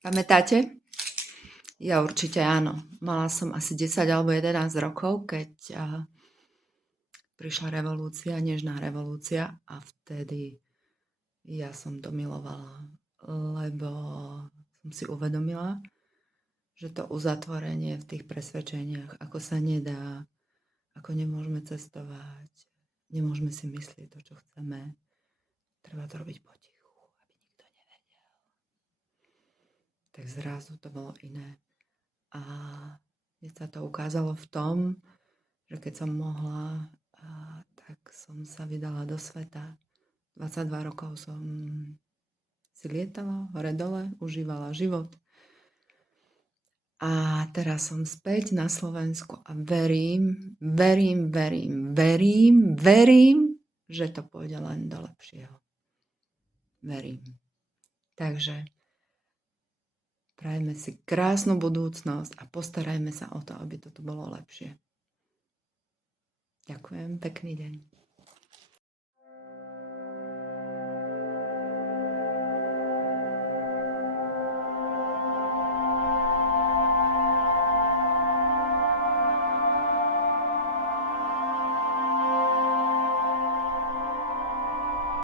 Pamätáte? Ja určite áno. Mala som asi 10 alebo 11 rokov, keď prišla revolúcia, nežná revolúcia a vtedy ja som to milovala, lebo som si uvedomila, že to uzatvorenie v tých presvedčeniach, ako sa nedá, ako nemôžeme cestovať, nemôžeme si myslieť to, čo chceme, treba to robiť potichu, aby nikto nevedel. Tak zrazu to bolo iné. A keď sa to ukázalo v tom, že keď som mohla, tak som sa vydala do sveta. 22 rokov som si lietala hore-dole, užívala život. A teraz som späť na Slovensku a verím, že to pôjde len do lepšieho. Verím. Takže prajme si krásnu budúcnosť a postarajme sa o to, aby toto bolo lepšie. Ďakujem, pekný deň.